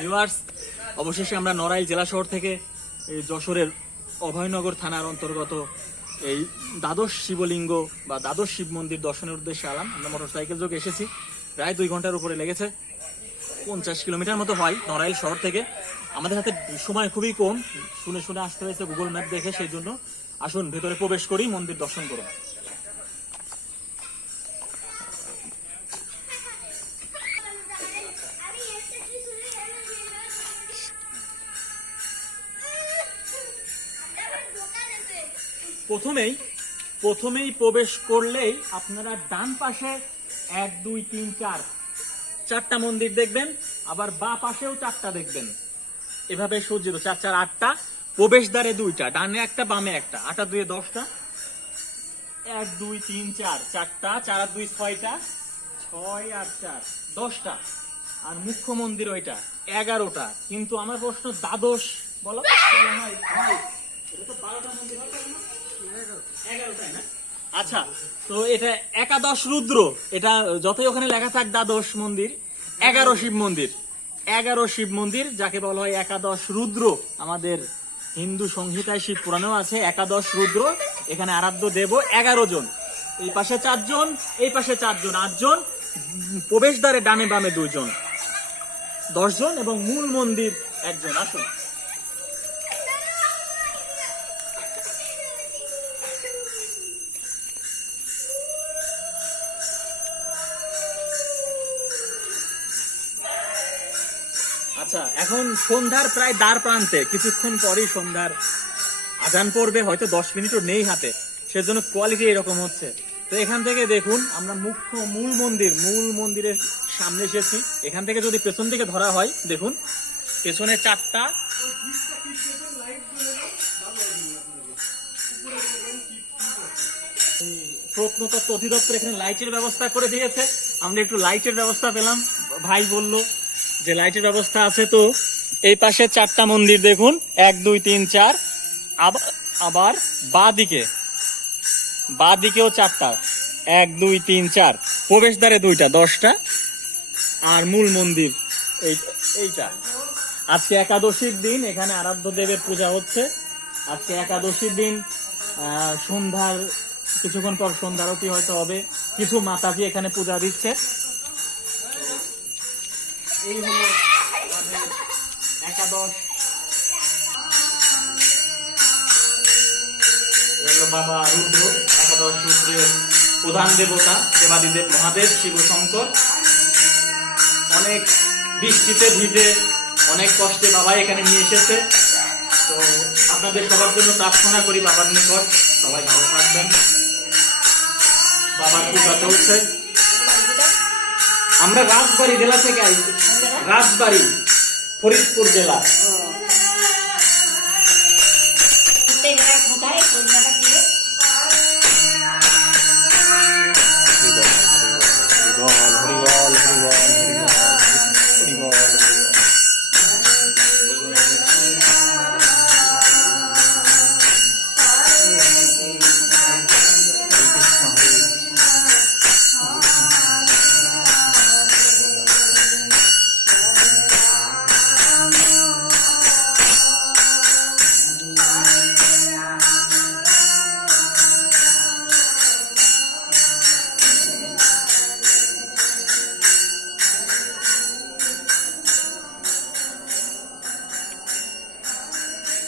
Viewers, অবশেষে আমরা নড়াইল জেলা শহর থেকে এই যশোরের অভয়নগর থানার অন্তর্গত এই দ্বাদশ শিবলিঙ্গ বা দ্বাদশ শিব মন্দির দর্শনের উদ্দেশ্যে আলাম আমরা মোটরসাইকেল যোগে এসেছি। প্রায় দুই ঘণ্টার উপরে লেগেছে। পঞ্চাশ কিলোমিটার মতো হয় নড়াইল শহর থেকে। আমাদের হাতে সময় খুবই কম। শুনে শুনে আসতে হয়েছে গুগল ম্যাপ দেখে, সেই জন্য আসুন, ভেতরে প্রবেশ করি, মন্দির দর্শন করুন। প্রথমেই প্রথমেই প্রবেশ করলেই আপনারা ডান পাশে এক দুই তিন চার চারটা মন্দির দেখবেন আবার বা পাশেও চারটা দেখবেন। এভাবে সজ্জিত চার চার আটটা প্রবেশদ্বারে দুইটা ডানে একটা বামে একটা আটা দুয়ে দশটা এক দুই তিন চার চারটা চার আর দুই ছয়টা ছয় আর চার দশটা আর মুখ্য মন্দির ওইটা এগারোটা। কিন্তু আমার প্রশ্ন দ্বাদশ বলো? বলো ভাই, ভাই, এটা তো বারোটা মন্দির হয়? আচ্ছা তো এটা একাদশ রুদ্র। এটা যতই ওখানে লেখা থাক, দ্বাদশ মন্দির, এগারো শিব মন্দির। এগারো শিব মন্দির, যাকে বলা হয় একাদশ রুদ্র। আমাদের হিন্দু সংহিতায় শিব পুরাণেও আছে, একাদশ রুদ্র। এখানে আরাধ্য দেব এগারো জন। এই পাশে চারজন, এই পাশে চারজন, আটজন, প্রবেশদ্বারে ডানে বামে দুইজন দশজন এবং মূল মন্দির একজন। আসুন। আচ্ছা এখন সন্ধ্যার প্রায় দ্বার প্রান্তে, কিছুক্ষণ পরেই সন্ধ্যার আজান পড়বে, হয়তো দশ মিনিটও নেই হাতে, সেজন্য কোয়ালিটি এরকম হচ্ছে। তো এখান থেকে দেখুন, আমরা মুখ্য মূল মন্দির, মূল মন্দিরের সামনে এসেছি। এখান থেকে যদি পেছন দিকে ধরা হয়, দেখুন, পেছনে চারটা প্রত্নতত্ত্ব অধিদপ্তর এখানে লাইটের ব্যবস্থা করে দিয়েছে। আমরা একটু লাইটের ব্যবস্থা পেলাম। ভাই বলল যে লাইটের ব্যবস্থা আছে তো, এই পাশে চারটা মন্দির দেখুন। এক, দুই, তিন, চার। আবার বা দিকে বা দিকেও চারটা। এক, দুই, তিন, চার। প্রবেশদ্বারে দুইটা, দশটা। আর মূল মন্দির এই এইটা। আজকে একাদশীর দিন, এখানে আরাধ্য দেবের পূজা হচ্ছে। আজকে একাদশীর দিন সন্ধ্যার, কিছুক্ষণ পর সন্ধ্যারতি হয়তো হবে। কিছু মাতাজি এখানে পূজা দিচ্ছে। এই একাদশ বাবা রুদ্র একাদশ রুদ্রের প্রধান দেবতা, দেবাদিদেব মহাদেব শিব শঙ্কর অনেক বৃষ্টিতে ভিজে, অনেক কষ্টে বাবা এখানে নিয়ে এসেছে। তো আপনাদের সবার জন্য প্রার্থনা করি বাবার নিকট। সবাই ভালো থাকবেন। বাবার পূজা চলছে। আমরা রাজবাড়ি জেলা থেকে আইছি। রাজবাড়ি ফরিদপুর জেলা। কলকাতা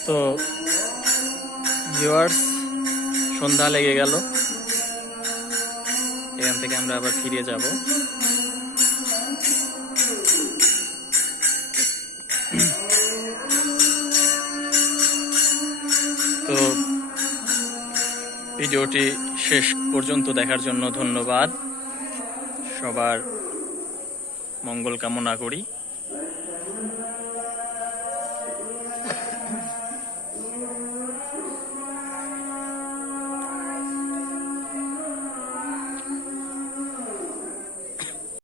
তো ভিউয়ার্স সন্ধ্যা লেগে গেল। এখান থেকে আমরা আবার ফিরে যাব। তো ভিডিওটি শেষ পর্যন্ত দেখার জন্য ধন্যবাদ। সবার মঙ্গল কামনা করি।